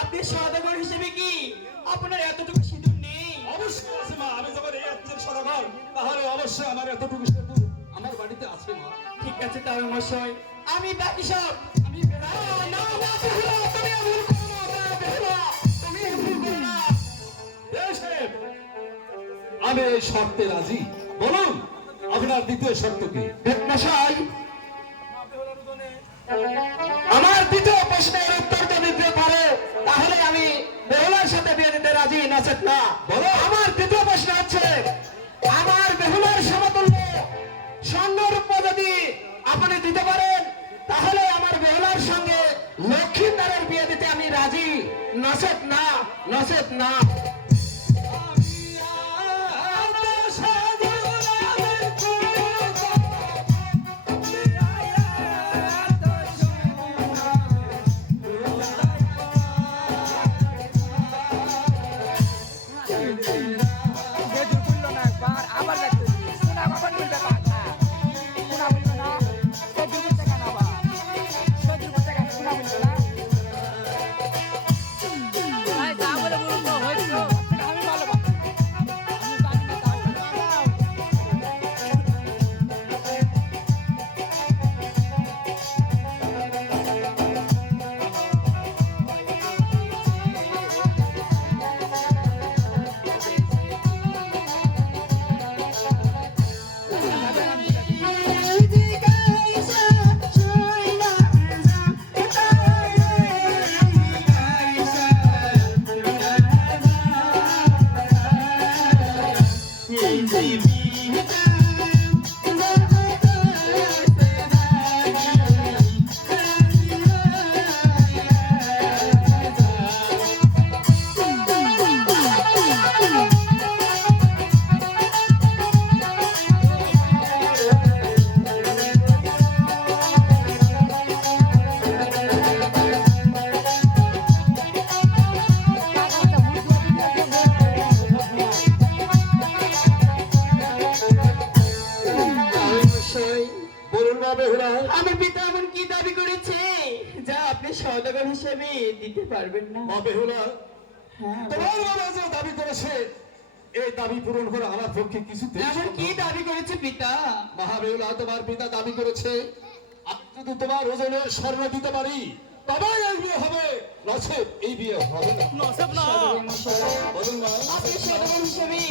আপনি সওদাগর হিসেবে কি আপনার এতটুকু সিঁদুর নেই? অবশ্যই আছে মা, আমি যখন এই রাজ্যের সওদাগর তাহলে অবশ্যই আমার এতটুকু সিঁদুর আমার বাড়িতে আছে মা। ঠিক আছে তাহলে মশাই, আমি বাকি সব আমি আমি এই শর্তে রাজি। বলুন আপনার দ্বিতীয় শর্ত কি? মশাই, আমার দ্বিতীয় প্রশ্নের উত্তর যদি দিতে পারে তাহলে আমি বেহুলার সাথে বিয়ে দিতে রাজি, নচেত না। বলো। আমার দ্বিতীয় প্রশ্ন হচ্ছে, আমার বেহুলার সমতুল্য স্বর্ণরূপ যদি আপনি দিতে পারেন তাহলে আমার বেহুলার সঙ্গে লক্ষ্মীদারের বিয়ে দিতে আমি রাজি, নচেত না, নচেত না। আমি পিতা এমন কি দাবি করেছে যা আপনি সওদাগর হিসেবে দিতে পারবেন না? বেহুলা, হ্যাঁ, তোমার বাবা যে দাবি করেছে এই দাবি পূরণ করা আমার পক্ষে কিছুতে এমন কি দাবি করেছে পিতা? মহাবেহুলা, তোমার পিতা দাবি করেছে আমি যদি তোমার ওজনে স্বর্ণ দিতে পারি তবে এই বিয়ে হবে, নচেত এই বিয়ে হবে না। বলুন মা। আপনি সওদাগর হিসেবে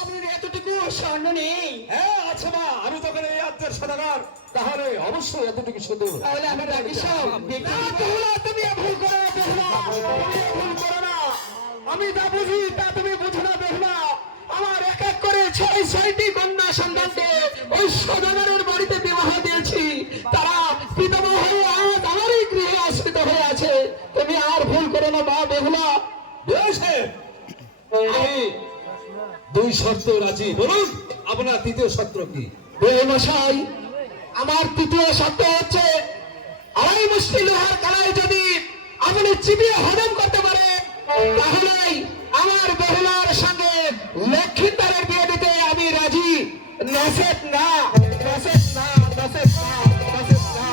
আপনার এতটুকু স্বর্ণ নেই? হ্যাঁ আছে মা, আমি যখন এই রাজ্যের সদাগর তাহলে অবশ্যই এতটুকু শুধু তাহলে আমি বাকি সব দেখে নিব। তুমি ভুল আমি যা বুঝি তা তুমি বুঝো না বেহুলা। আমার এক এক করে ছয়টি কন্যা সন্তানকে ওই সদাগরের বাড়িতে বিবাহ দিয়েছি। তারা পিতামহ হয়ে আজ আমারই গৃহে আশ্রিত হয়ে আছে। তুমি আর ভুল করো না মা বেহুলা। আমি দুই শর্ত রাজি, বলুন আপনার তৃতীয় শর্ত কি? মশাই, আমার তৃতীয় শর্ত হচ্ছে আড়াই মুষ্টি লোহার কালাই যদি আপনি চিবিয়ে হজম করতে পারেন, তাহলেই আমার বেহুলার সঙ্গে লক্ষ্মীদারের বিয়ে দিতে আমি রাজি। নসেত না, নসেত না, নসেত না, নসেত না।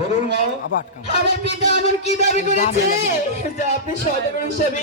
বলুন মা। আমার পিতা এমন কি দাবি করেছে যে আপনি সদাগর হিসেবে